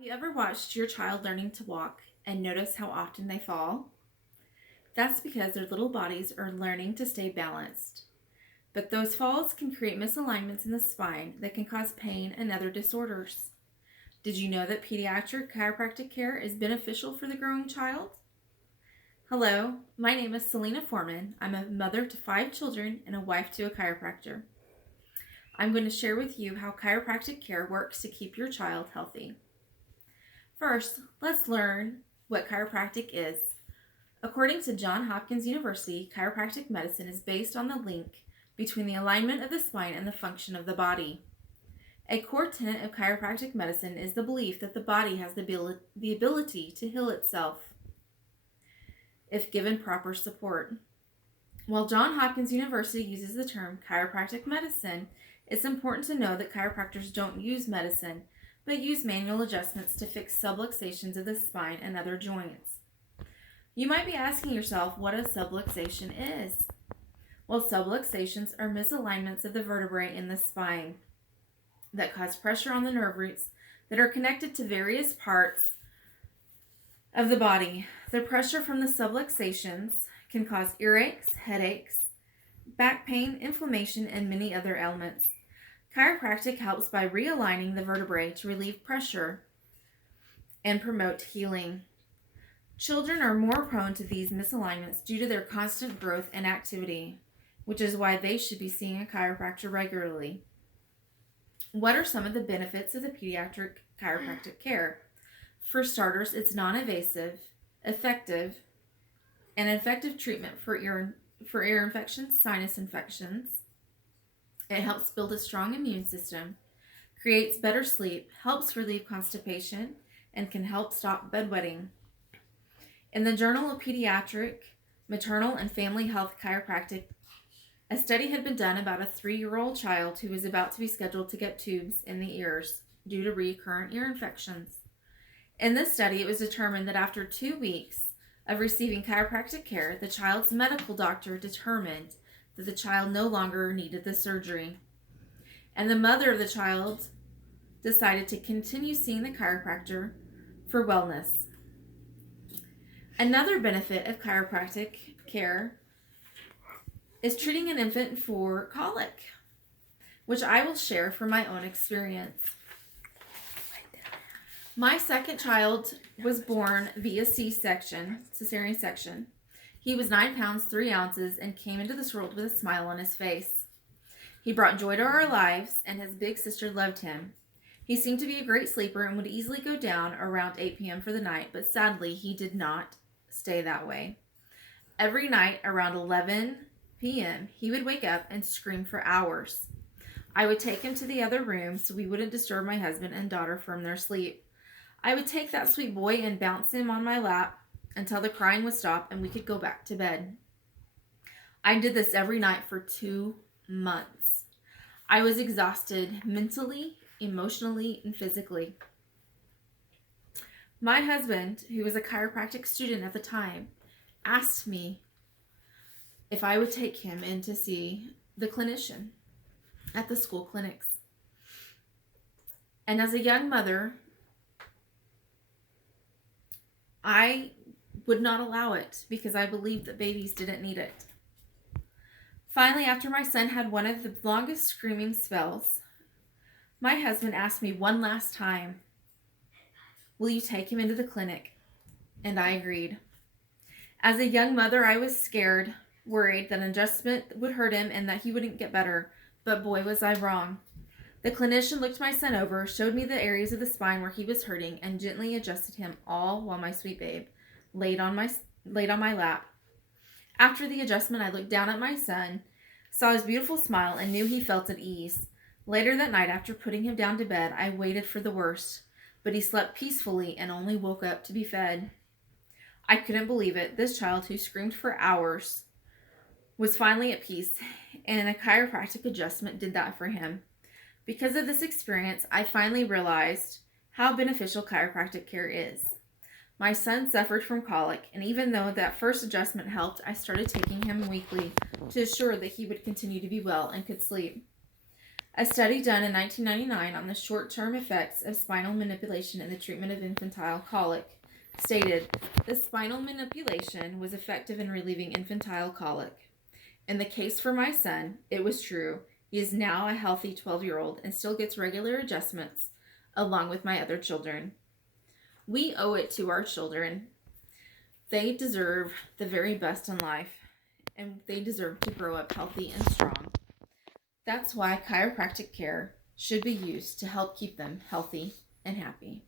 Have you ever watched your child learning to walk and notice how often they fall? That's because their little bodies are learning to stay balanced. But those falls can create misalignments in the spine that can cause pain and other disorders. Did you know that pediatric chiropractic care is beneficial for the growing child? Hello, my name is Selena Foreman. I'm a mother to 5 children and a wife to a chiropractor. I'm going to share with you how chiropractic care works to keep your child healthy. First, let's learn what chiropractic is. According to Johns Hopkins University, chiropractic medicine is based on the link between the alignment of the spine and the function of the body. A core tenet of chiropractic medicine is the belief that the body has the ability to heal itself if given proper support. While Johns Hopkins University uses the term chiropractic medicine, it's important to know that chiropractors don't use medicine, but use manual adjustments to fix subluxations of the spine and other joints. You might be asking yourself what a subluxation is. Well, subluxations are misalignments of the vertebrae in the spine that cause pressure on the nerve roots that are connected to various parts of the body. The pressure from the subluxations can cause earaches, headaches, back pain, inflammation, and many other ailments. Chiropractic helps by realigning the vertebrae to relieve pressure and promote healing. Children are more prone to these misalignments due to their constant growth and activity, which is why they should be seeing a chiropractor regularly. What are some of the benefits of the pediatric chiropractic care? For starters, it's non-invasive, effective treatment for ear infections, sinus infections. It helps build a strong immune system, creates better sleep, helps relieve constipation, and can help stop bedwetting. In the Journal of Pediatric, Maternal, and Family Health Chiropractic, a study had been done about a 3-year-old child who was about to be scheduled to get tubes in the ears due to recurrent ear infections. In this study, it was determined that after 2 weeks of receiving chiropractic care, the child's medical doctor determined that the child no longer needed the surgery. And the mother of the child decided to continue seeing the chiropractor for wellness. Another benefit of chiropractic care is treating an infant for colic, which I will share from my own experience. My second child was born via cesarean section. He was 9 pounds, 3 ounces, and came into this world with a smile on his face. He brought joy to our lives, and his big sister loved him. He seemed to be a great sleeper and would easily go down around 8 p.m. for the night, but sadly, he did not stay that way. Every night around 11 p.m., he would wake up and scream for hours. I would take him to the other room so we wouldn't disturb my husband and daughter from their sleep. I would take that sweet boy and bounce him on my lap until the crying would stop and we could go back to bed. I did this every night for 2 months. I was exhausted mentally, emotionally, and physically. My husband, who was a chiropractic student at the time, asked me if I would take him in to see the clinician at the school clinics. And as a young mother, I would not allow it because I believed that babies didn't need it. Finally, after my son had one of the longest screaming spells, my husband asked me one last time, "Will you take him into the clinic?" And I agreed. As a young mother, I was scared, worried that an adjustment would hurt him and that he wouldn't get better, but boy was I wrong. The clinician looked my son over, showed me the areas of the spine where he was hurting, and gently adjusted him, all while my sweet babe laid on my lap. After the adjustment, I looked down at my son, saw his beautiful smile, and knew he felt at ease. Later that night, after putting him down to bed, I waited for the worst, but he slept peacefully and only woke up to be fed. I couldn't believe it. This child who screamed for hours was finally at peace, and a chiropractic adjustment did that for him. Because of this experience, I finally realized how beneficial chiropractic care is. My son suffered from colic, and even though that first adjustment helped, I started taking him weekly to assure that he would continue to be well and could sleep. A study done in 1999 on the short-term effects of spinal manipulation in the treatment of infantile colic stated the spinal manipulation was effective in relieving infantile colic. In the case for my son, it was true. He is now a healthy 12-year-old and still gets regular adjustments along with my other children. We owe it to our children. They deserve the very best in life, and they deserve to grow up healthy and strong. That's why chiropractic care should be used to help keep them healthy and happy.